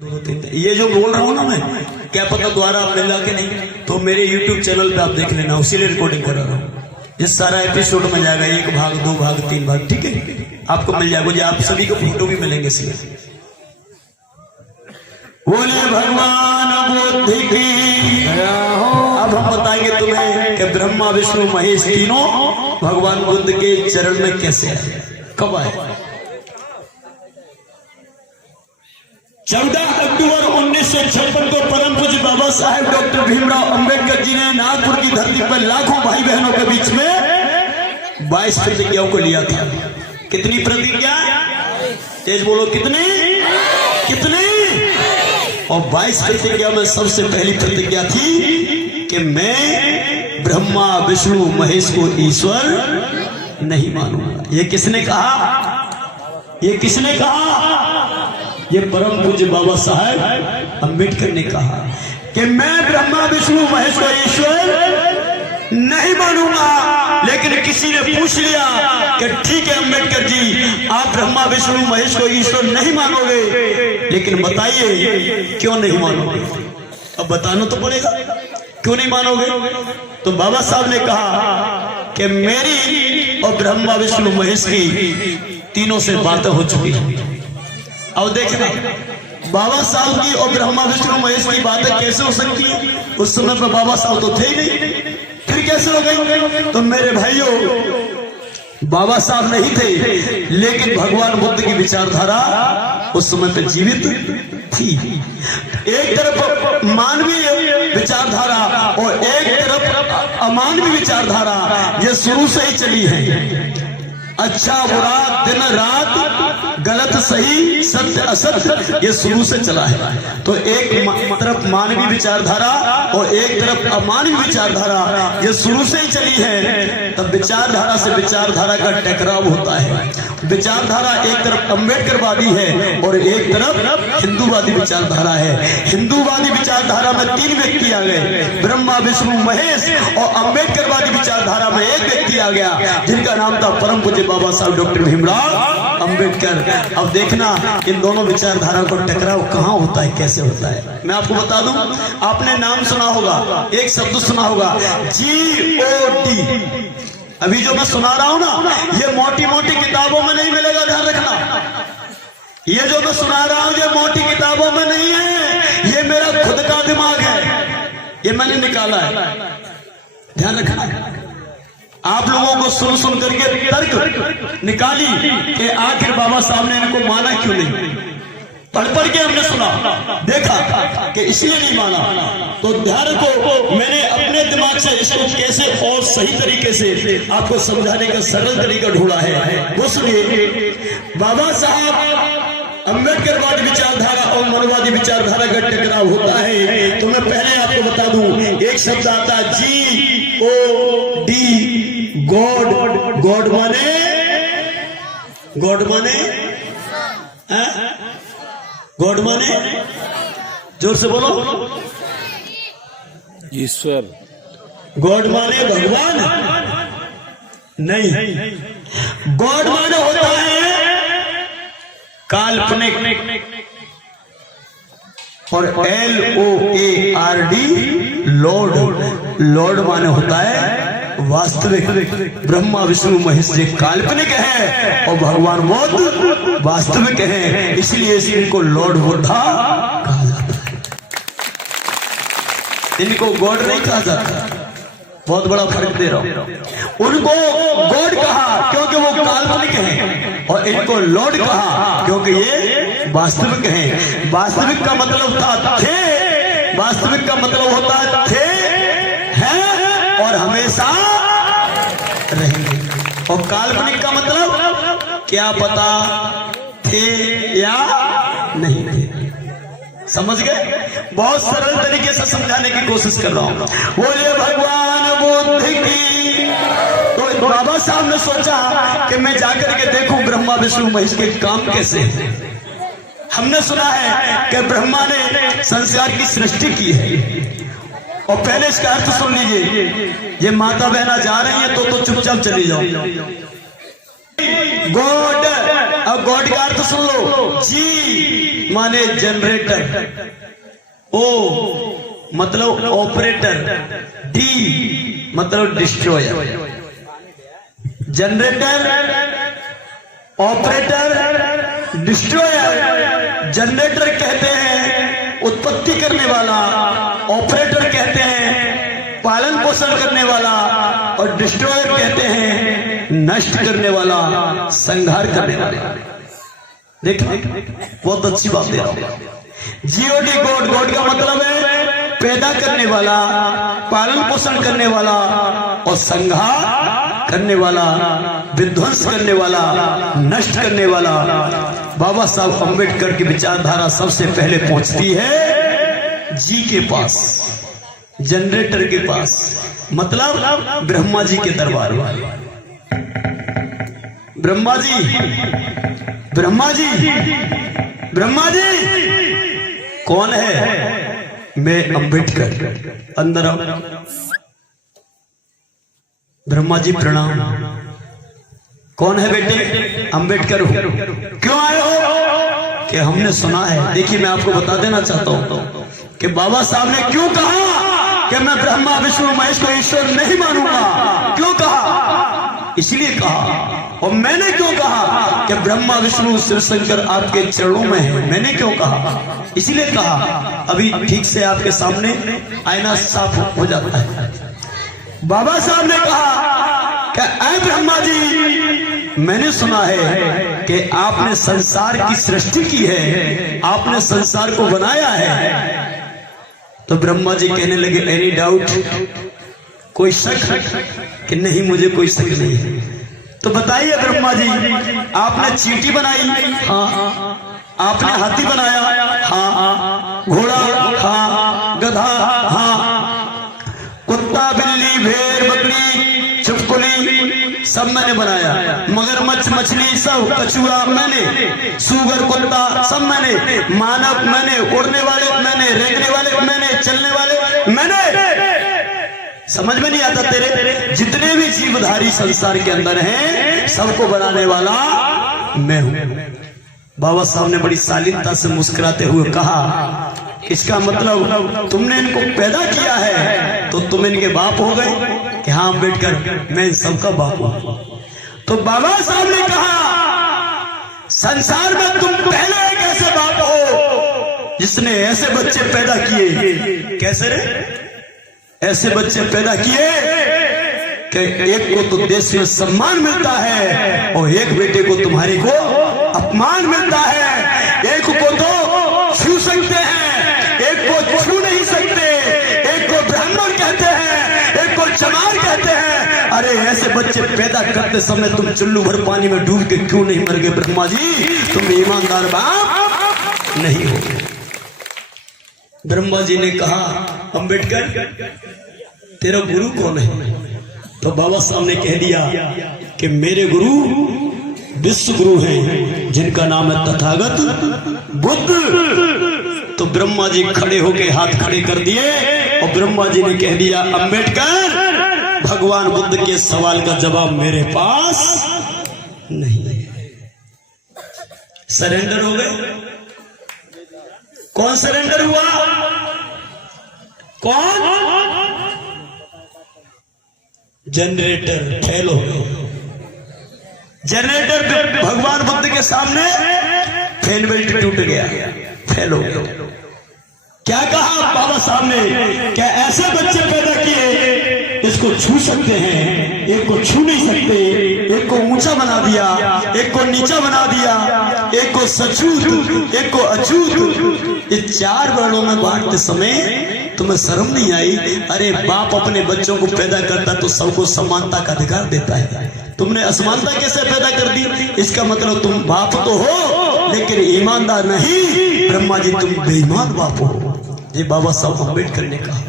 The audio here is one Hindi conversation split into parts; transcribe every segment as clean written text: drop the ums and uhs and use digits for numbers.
ये जो बोल रहा हूँ ना मैं, क्या पता द्वारा आप मिला के नहीं, तो मेरे YouTube चैनल पे आप देख लेना, उसी लिए रिकॉर्डिंग करा रहा हूँ। ये सारा एपिसोड में जाएगा, 1 भाग 2 भाग 3 भाग, ठीक है, आपको मिल जाएगा। मुझे आप सभी को फोटो भी मिलेंगे इसमें। बोले भगवान बुद्ध की। अब हम बताएंगे तुम्हें कि ब्रह्मा विष्णु महेश तीनों भगवान बुद्ध के चरण में कैसे आए, कब आए। 14 अक्टूबर 1956 को परम पूज्य बाबा साहेब डॉक्टर भीमराव अंबेडकर जी ने नागपुर की धरती पर लाखों भाई बहनों के बीच में 22 प्रतिज्ञाओं को लिया था। कितनी प्रतिज्ञा, तेज बोलो, कितनी कितनी। और 22 प्रतिज्ञा में सबसे पहली प्रतिज्ञा थी कि मैं ब्रह्मा विष्णु महेश को ईश्वर नहीं मानूंगा। ये किसने कहा, ये किसने कहा, ये परम पूज्य बाबा साहेब अंबेडकर ने कहा कि मैं ब्रह्मा विष्णु महेश को ईश्वर नहीं मानूंगा। लेकिन किसी ने पूछ लिया कि ठीक है अंबेडकर जी, आप ब्रह्मा विष्णु महेश को ईश्वर नहीं मानोगे, लेकिन बताइए क्यों नहीं मानोगे। अब बताना तो पड़ेगा, क्यों नहीं मानोगे। तो बाबा साहब ने कहा कि मेरी और ब्रह्मा विष्णु महेश की तीनों से बातें हो चुकी हैं। अब देखना, बाबा साहब की और ब्रह्मा विष्णु महेश की बातें कैसे हो सकती है। उस समय पर बाबा साहब तो थे ही नहीं, फिर कैसे हो गई। तो मेरे भाइयों, बाबा साहब नहीं थे, लेकिन भगवान बुद्ध की विचारधारा उस समय पे जीवित थी। एक तरफ मानवीय विचारधारा और एक तरफ अमानवीय विचारधारा, ये शुरू से ही चली है। अच्छा बुरा, दिन रात, गलत सही, सत्य असत्य, ये शुरू से चला है। तो एक तरफ मानवीय विचारधारा और एक तरफ अमानवीय विचारधारा, ये शुरू से ही चली है। तब विचारधारा से विचारधारा का टकराव होता है। विचारधारा एक तरफ अम्बेडकरवादी है और एक तरफ हिंदूवादी विचारधारा है। हिंदूवादी विचारधारा में 3 व्यक्ति आ गए, ब्रह्मा विष्णु महेश, और अम्बेडकरवादी विचारधारा में एक व्यक्ति आ गया जिनका नाम था परम पूज्य बाबा साहब डॉक्टर भीमराव अंबेडकर। अब देखना इन दोनों विचारधारा को टकराव कहाँ होता है, कैसे होता है। मैं आपको बता दूं, आपने नाम सुना होगा, एक शब्द सुना होगा, GOD। अभी जो मैं सुना रहा हूं ना, ये मोटी मोटी किताबों में नहीं मिलेगा, ध्यान रखना। ये जो मैं सुना रहा हूं, ये मोटी किताबों में नहीं है, ये मेरा खुद का दिमाग है, ये मैंने निकाला है, ध्यान रखना। आप लोगों को सुन सुन करके तर्क निकाली कि आखिर बाबा साहब ने इनको माना क्यों नहीं। पढ़ पढ़ के हमने सुना, देखा कि इसलिए नहीं माना। तो ध्यान रखो, मैंने अपने दिमाग से इसको कैसे और सही तरीके से आपको समझाने का सरल तरीका ढूंढा है। वो सुनिए, बाबा साहब अम्बेडकरवादी विचारधारा और मनवादी विचारधारा का टकराव होता है। तो मैं पहले आपको बता दूं, एक शब्द आता है GOD, गॉड। गॉड माने, गॉड माने, गॉड माने, जोर से बोलो, ईश्वर। गॉड माने भगवान नहीं, गॉड माने होता है काल्पनिक, और LOARD लॉर्ड। लॉर्ड माने होता है वास्तविक। ब्रह्मा विष्णु महेश जी काल्पनिक है और भगवान बुद्ध वास्तविक है, इसलिए इनको लॉर्ड बुद्धा कहा जाता है, इनको गॉड नहीं कहा जाता। बहुत बड़ा फर्क दे रहा हूं। उनको गॉड कहा क्योंकि वो काल्पनिक हैं, और इनको लॉर्ड कहा क्योंकि ये वास्तविक हैं। वास्तविक का मतलब था थे, वास्तविक का मतलब होता है थे, हैं और हमेशा रहेंगे। और काल्पनिक का मतलब क्या पता थे या नहीं थे। समझ गए? बहुत सरल तरीके से समझाने की कोशिश कर रहा हूं। बोलिए भगवान बुद्ध की। तो बाबा साहब ने सोचा कि मैं जाकर के देखूं ब्रह्मा विष्णु महेश के काम कैसे हैं। हमने सुना है कि ब्रह्मा ने संसार की सृष्टि की है, और पहले इसका अर्थ सुन लीजिए। ये माता बहना जा रही है तो चुपचाप चली जाओ। गॉड, अब गॉड का अर्थ सुन लो, जी माने जनरेटर, ओ मतलब ऑपरेटर, डी मतलब destroyer. Generator, operator, destroyer. Generator कहते हैं उत्पत्ति करने वाला, ऑपरेटर कहते हैं पालन पोषण करने वाला, और डिस्ट्रॉयर कहते हैं नष्ट करने वाला, संहार करने वाला। देख बहुत अच्छी बात दे रहा हूं। जीओडी गॉड, गॉड का मतलब है पैदा करने वाला, पालन पोषण करने वाला, और संहार करने वाला, विध्वंस करने वाला, नष्ट करने वाला। बाबा साहब अम्बेडकर की विचारधारा सबसे पहले पहुंचती है जी के पास, जनरेटर के पास, मतलब ब्रह्मा जी के दरबार में। ब्रह्मा जी, ब्रह्मा जी, ब्रह्मा जी कौन है? मैं अम्बेडकर। अंदर आओ। ब्रह्मा जी प्रणाम। कौन है बेटे? अम्बेडकर हूं। क्यों आए हो? कि हमने सुना है। देखिए मैं आपको बता देना चाहता हूं कि बाबा साहब ने क्यों कहा कि मैं ब्रह्मा विष्णु महेश को ईश्वर नहीं मानूंगा। क्यों कहा? इसलिए कहा। और मैंने क्यों कहा कि ब्रह्मा विष्णु शिव शंकर आपके चरणों में है? मैंने क्यों कहा? इसलिए कहा। अभी ठीक से आपके सामने आईना साफ हो जाता है। बाबा साहब ने कहा कि ऐ ब्रह्मा जी, मैंने सुना है कि आपने संसार की सृष्टि की है, आपने संसार को बनाया है। तो ब्रह्मा जी कहने लगे एनी डाउट, कोई शक? कि नहीं, मुझे कोई शक नहीं है। तो बताइए ब्रह्मा जी, आपने चींटी बनाई? हाँ। आपने हाथी बनाया? हाँ। घोड़ा? हाँ। गधा? हाँ। कुत्ता, बिल्ली, भेड़, बकरी, छिपकली सब मैंने बनाया। मगरमच्छ, मछली सब, कछुआ मैंने, सुगर, कुत्ता सब मैंने, मानव मैंने, उड़ने वाले मैंने, रेंगने वाले मैंने, चलने वाले मैंने। समझ में नहीं आता तेरे? जितने भी जीवधारी संसार के अंदर हैं सबको बनाने वाला मैं हूं। बाबा साहब ने बड़ी शालीनता से मुस्कुराते हुए कहा, इसका मतलब तुमने इनको पैदा किया है तो तुम इनके बाप हो गए? कि हाँ अम्बेडकर, मैं इन सबका बाप हूं। तो बाबा साहब ने कहा, संसार में तुम पहले एक ऐसे बाप हो जिसने ऐसे बच्चे पैदा किए। कैसे रे? ऐसे बच्चे पैदा किए कि एक को तो देश में सम्मान मिलता है और एक बेटे को तुम्हारे को अपमान मिलता है। एक को तो छू सकते हैं, एक को छू नहीं सकते, एक को ब्राह्मण कहते हैं, एक को चमार कहते हैं। अरे ऐसे बच्चे पैदा करते समय तुम चुल्लू भर पानी में डूब के क्यों नहीं मर गए? ब्रह्मा जी, तुम ईमानदार बाप नहीं हो। ब्रह्मा जी ने कहा, अम्बेडकर तेरा गुरु कौन है? तो बाबा साहब ने कह दिया कि मेरे गुरु विश्व गुरु हैं जिनका नाम है तथागत बुद्ध। तो ब्रह्मा जी खड़े होके हाथ खड़े कर दिए और ब्रह्मा जी ने कह दिया, अम्बेडकर भगवान बुद्ध के सवाल का जवाब मेरे पास नहीं है। सरेंडर हो गए? कौन सरेंडर हुआ? कौन? जनरेटर फेल हो गए। जनरेटर भगवान बुद्ध के सामने फेल बेल्ट टूट गया, फेल हो गया। क्या कहा बाबा साहब ने? क्या ऐसे बच्चे पैदा किए, इसको छू सकते हैं, एक को छू नहीं सकते, एक को ऊंचा बना दिया, एक को नीचा बना दिया, एक को सचूत, एक को अछूत। ये चार वर्णों में बांटते समय तुम्हें शर्म नहीं आई? अरे बाप अपने बच्चों को पैदा करता तो सबको समानता का अधिकार देता है, तुमने असमानता कैसे पैदा कर दी? इसका मतलब तुम बाप तो हो लेकिन ईमानदार नहीं। ब्रह्मा जी तुम बेईमान बाप हो। ये बाबा साहब अम्बेडकर ने कहा।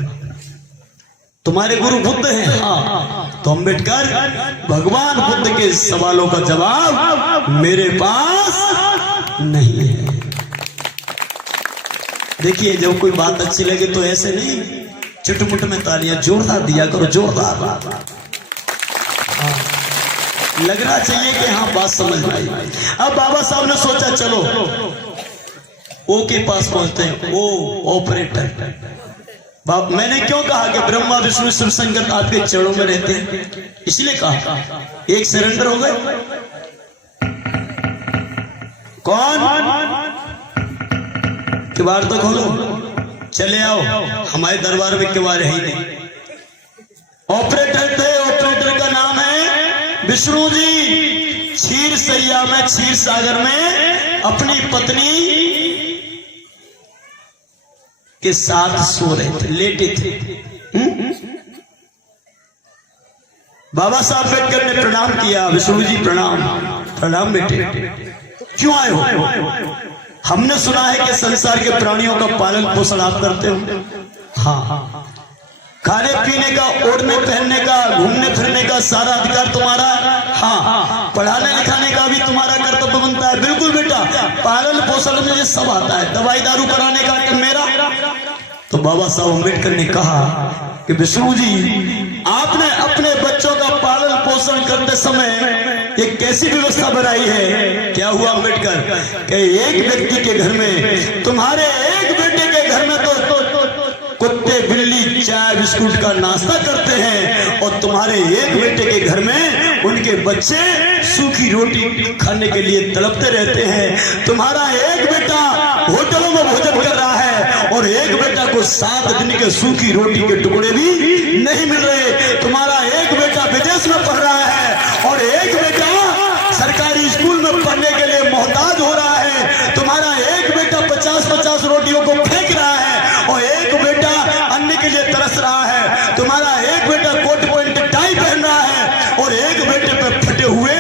तुम्हारे गुरु बुद्ध हैं? हाँ। तो अम्बेडकर भगवान बुद्ध के सवालों का जवाब मेरे पास नहीं है। देखिए जब कोई बात अच्छी लगे तो ऐसे नहीं चुटमुट में तालियां जोरदार दिया करो, जोरदार। हाँ, लगना चाहिए कि हाँ बात समझ में आई। अब बाबा साहब ने सोचा चलो ओ के पास पहुंचते हैं। O operator. बाप मैंने क्यों कहा कि ब्रह्मा विष्णु शिव शंकर आपके चरणों में रहते हैं, इसलिए कहा एक सरेंडर हो गए। कौन? किवाड़ तो खोलो, चले आओ, हमारे दरबार में किवाड़ है ही नहीं। ऑपरेटर थे, ऑपरेटर का नाम है विष्णु जी। क्षीर सैया में, क्षीर सागर में अपनी पत्नी के साथ सो रहे थे, लेटे थे। बाबा साहब अम्बेडकर ने प्रणाम किया। विष्णु जी प्रणाम। प्रणाम बेटे, क्यों आए हो? हमने सुना है कि संसार के प्राणियों का पालन पोषण आप करते हो। हाँ, खाने पीने का, ओढ़ने पहनने का, घूमने फिरने का सारा अधिकार तुम्हारा। हाँ, पढ़ाने लिखाने का भी तुम्हारा कर्तव्य बनता है। बिल्कुल बेटा, पालन पोषण में सब आता है, दवाई दारू कराने का मेरा। तो बाबा साहब अम्बेडकर ने कहा कि विष्णु जी, आपने अपने बच्चों का पालन पोषण करते समय एक कैसी व्यवस्था बनाई है। क्या हुआ अम्बेडकर कि एक व्यक्ति के घर में, तुम्हारे एक बेटे के घर में तो कुत्ते बिल्ली चाय बिस्कुट का नाश्ता करते हैं, और तुम्हारे एक बेटे के घर में उनके बच्चे सूखी रोटी खाने के लिए तड़पते रहते हैं। तुम्हारा एक बेटा होटलों में भोजन कर रहा है, और एक बेटा को 7 दिन के सूखी रोटी के टुकड़े भी नहीं मिल रहे। तुम्हारा एक बेटा विदेश में पढ़ रहा है, और एक बेटा सरकारी स्कूल में पढ़ने के लिए मोहताज हो रहा है। तुम्हारा एक बेटा 50-50 रोटियों को फेंक रहा है, और एक बेटा अन्न के लिए तरस रहा है। तुम्हारा एक बेटा कोट पैंट टाई पहन रहा है, और एक बेटे पे फटे हुए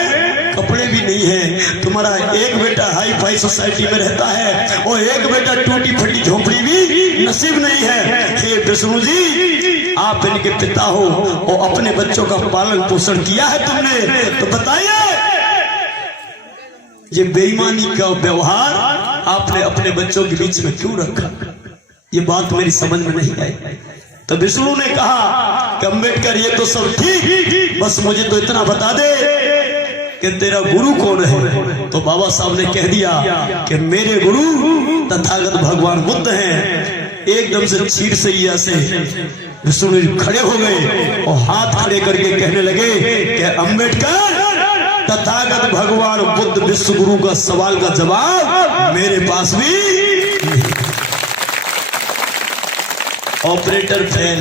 कपड़े भी नहीं है। तुम्हारा एक बेटा हाई फाई सोसाइटी में रहता है, और एक बेटा टूटी फटी झोपड़ी भी नसीब नहीं है। हे विष्णु जी, आप इनके पिता हो, और अपने बच्चों का पालन पोषण किया है तुमने, तो बताइए ये बेईमानी का व्यवहार आपने अपने बच्चों के बीच में क्यों रखा? ये बात मेरी समझ में नहीं आई। तो विष्णु ने कहा कि अम्बेडकर, ये तो सब ठीक, बस मुझे तो इतना बता दे कि तेरा गुरु कौन है। तो बाबा साहब ने कह दिया कि मेरे गुरु तथागत भगवान बुद्ध हैं। एकदम से क्षीर सैया से विष्णु जी खड़े हो गए और हाथ खड़े करके कहने लगे कि अम्बेडकर, तथागत भगवान बुद्ध विश्व गुरु का सवाल का जवाब मेरे पास भी नहीं। Operator fail,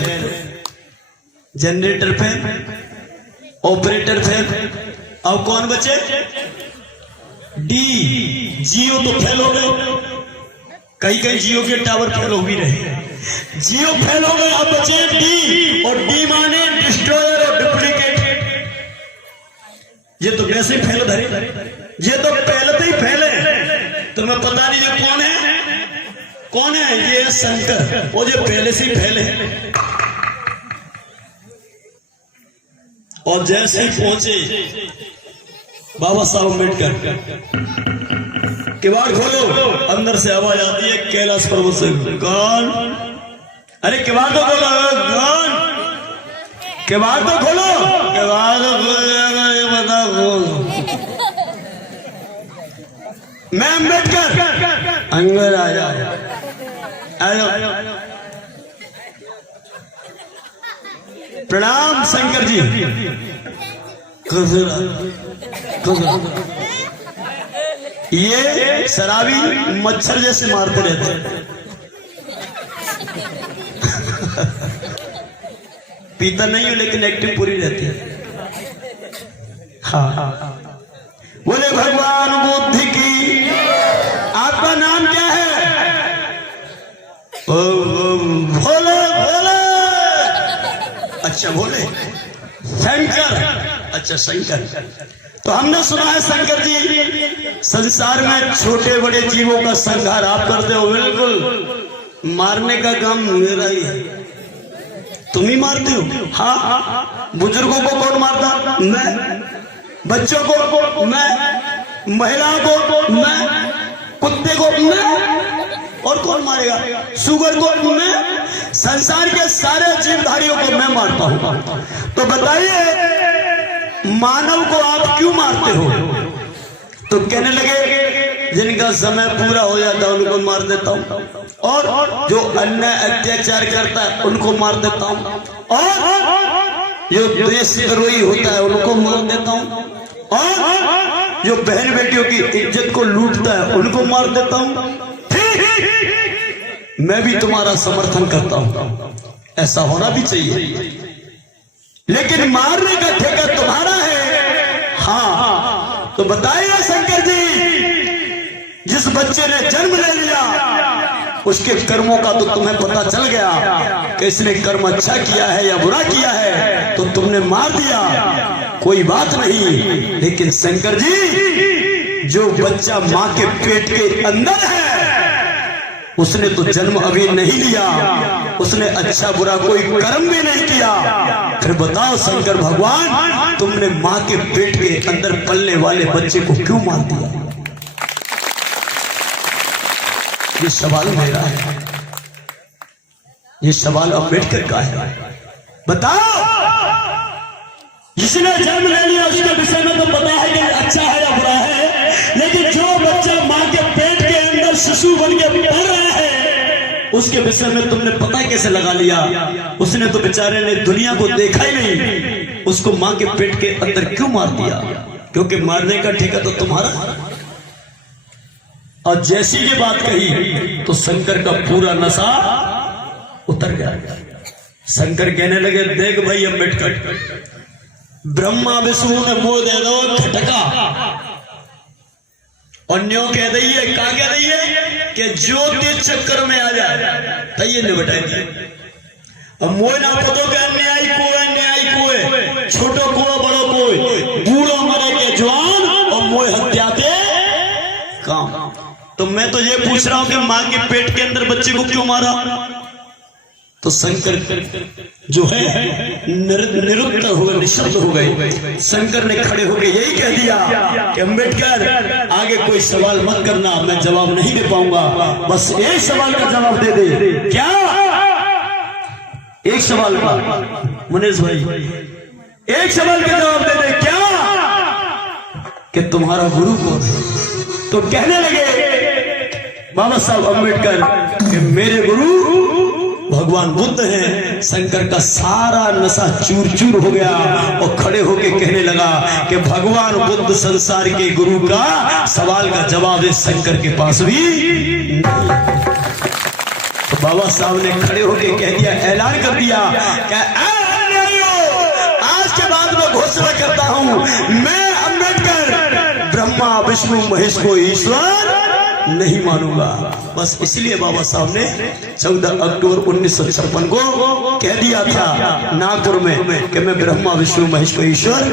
generator fail, operator fail, अब कौन बचे? डी। जियो तो फेल हो गए, कई जियो के टावर फेल हो भी रहे। जियो फेल हो गए, अब बचे डी, और डी माने डिस्ट्रॉयर और डुप्लीकेट। ये तो वैसे ही फैल धरे, ये तो पहले ही फैले। तुम्हें पता नहीं ये कौन है? कौन है? ये शंकर, वो जो पहले से ही फैले। और जैसे ही पहुंचे बाबा साहब अम्बेडकर, किवाड़ खोलो, अंदर से आवाज आती है कैलाश पर्वत से, कौन? अरे किवाड़ तो खोलो, कौन? किवाड़ तो खोलो, किवाड़ तो खोलो, मैं अम्बेडकर, अंदर आ जाओ। प्रणाम शंकर जी। ये शराबी मच्छर जैसे मारते रहते हैं। पीता नहीं हूं लेकिन एक्टिव पूरी रहती है। हाँ, बोले भगवान बुद्ध की। आपका नाम क्या है? भोले भोले। अच्छा भोले, शंकर। अच्छा शंकर। तो हमने सुना है शंकर जी संसार में छोटे बड़े जीवों का संहार आप करते हो। बिल्कुल, मारने का काम मेरा ही है। तुम ही मारते हो? हाँ। बुजुर्गों को कौन मारता? मैं। बच्चों को मैं, महिलाओं को मैं, कुत्ते को मैं, और कौन मारेगा? सुगर को मैं। संसार के सारे जीवधारियों को मैं मारता हूं। तो बताइए मानव को आप क्यों मारते हो? तो कहने लगे जिनका समय पूरा हो जाता है उनको मार देता हूँ, और जो अन्याय अत्याचार करता है उनको मार देता हूँ, और जो देशद्रोही होता है उनको मार देता हूँ, और जो बहन बेटियों की इज्जत को लूटता है उनको मार देता हूँ। ठीक, मैं भी तुम्हारा समर्थन करता हूँ, ऐसा होना भी चाहिए, लेकिन मारने का ठेका तुम्हारा है। हाँ, तो बताइए शंकर जी, जिस बच्चे ने जन्म ले लिया उसके कर्मों का तो तुम्हें पता चल गया कि इसने कर्म अच्छा किया है या बुरा किया है, तो तुमने मार दिया, कोई बात नहीं। लेकिन शंकर जी, जो बच्चा मां के पेट के अंदर है उसने तो जन्म अभी नहीं लिया, उसने अच्छा बुरा कोई कर्म भी नहीं किया। फिर बताओ शंकर भगवान, तुमने मां के पेट के अंदर पलने वाले बच्चे को क्यों मार दिया? ये सवाल मेरा है, ये सवाल अम्बेडकर का है। बताओ, जिसने जन्म ले लिया उसके विषय में तो पता है कि अच्छा है या बुरा है, लेकिन जो बच्चा मां के पेट के अंदर शिशु बन के पढ़ रहा है उसके विषय में तुमने पता कैसे लगा लिया? उसने तो बेचारे ने दुनिया को देखा ही नहीं, उसको मां के पेट के अंदर क्यों मार दिया? क्योंकि मारने का ठेका तो तुम्हारा। और जैसी ये बात कही तो शंकर का पूरा नशा उतर गया। शंकर कहने लगे, देख भाई अम्बेडकर, ब्रह्मा विष्णु ने मुंह दे दो खटका, और न्यो कह दइए, क्या कह दइए कि ज्योति चक्कर में आ जाए, तो ये नहीं बताएंगे। अब मोह ना पतो के अन्यायी कुएं, छोटो कुओं बड़ो कोई, बूढ़ो मरे के जवान और मोह हत्या के काम। तो मैं तो ये पूछ रहा हूं कि मां के पेट के अंदर बच्चे को क्यों मारा? तो शंकर जो है निरुत्तर हो गए, निशब्द हो गए। शंकर ने खड़े होकर यही कह दिया कि अम्बेडकर, आगे कोई सवाल मत करना, मैं जवाब नहीं दे पाऊंगा, बस एक सवाल का जवाब दे दे। क्या? एक सवाल का, मुनीष भाई, एक सवाल का जवाब दे दे। क्या? कि तुम्हारा गुरु कौन है? तो कहने लगे बाबा साहब अम्बेडकर कि मेरे गुरु भगवान बुद्ध हैं। शंकर का सारा नशा चूर चूर हो गया और खड़े होके कहने लगा कि भगवान बुद्ध संसार के गुरु का सवाल का जवाब है शंकर के पास भी नहीं। तो बाबा साहब ने खड़े होके कह दिया, ऐलान कर दिया कि आज के बाद मैं घोषणा करता हूं, मैं अम्बेडकर ब्रह्मा विष्णु महेश को ईश्वर नहीं मानूंगा। बस इसलिए बाबा साहब ने 14 अक्टूबर 1956 को कह दिया था नागपुर में कि मैं ब्रह्मा विष्णु महेश को ईश्वर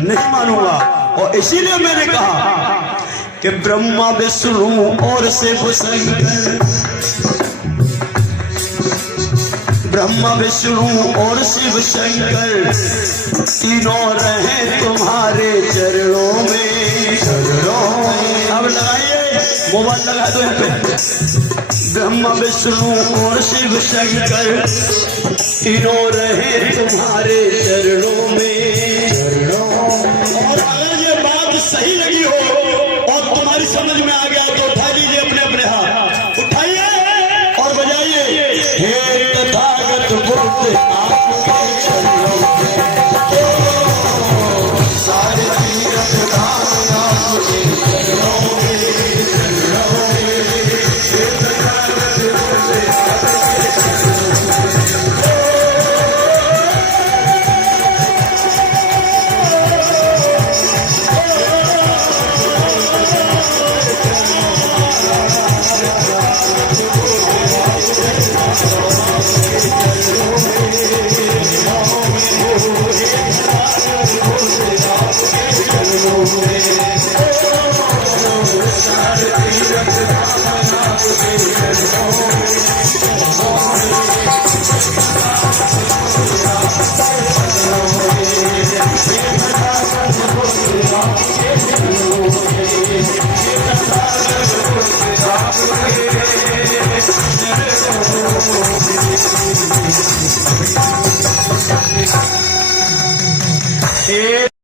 नहीं मानूंगा। और इसीलिए मैंने कहा कि ब्रह्मा विष्णु और शिव शंकर, ब्रह्मा विष्णु और शिव शंकर तीनों रहे तुम्हारे चरणों में। अब लगाइए मोबाइल, लगा दो यहाँ पे। ब्रह्मा विष्णु और शिव शंकर तीनों रहे तुम्हारे चरणों में। और अगर ये बात सही लगी हो और तुम्हारी समझ में आ गया तो उठा लीजिए अपने अपने हाथ, उठाइए और बजाइए, हे तथागत बुद्ध आपके चरणों में, सारे तीर्थ धाम आपके चरणों में। सारे तीर्थ धाम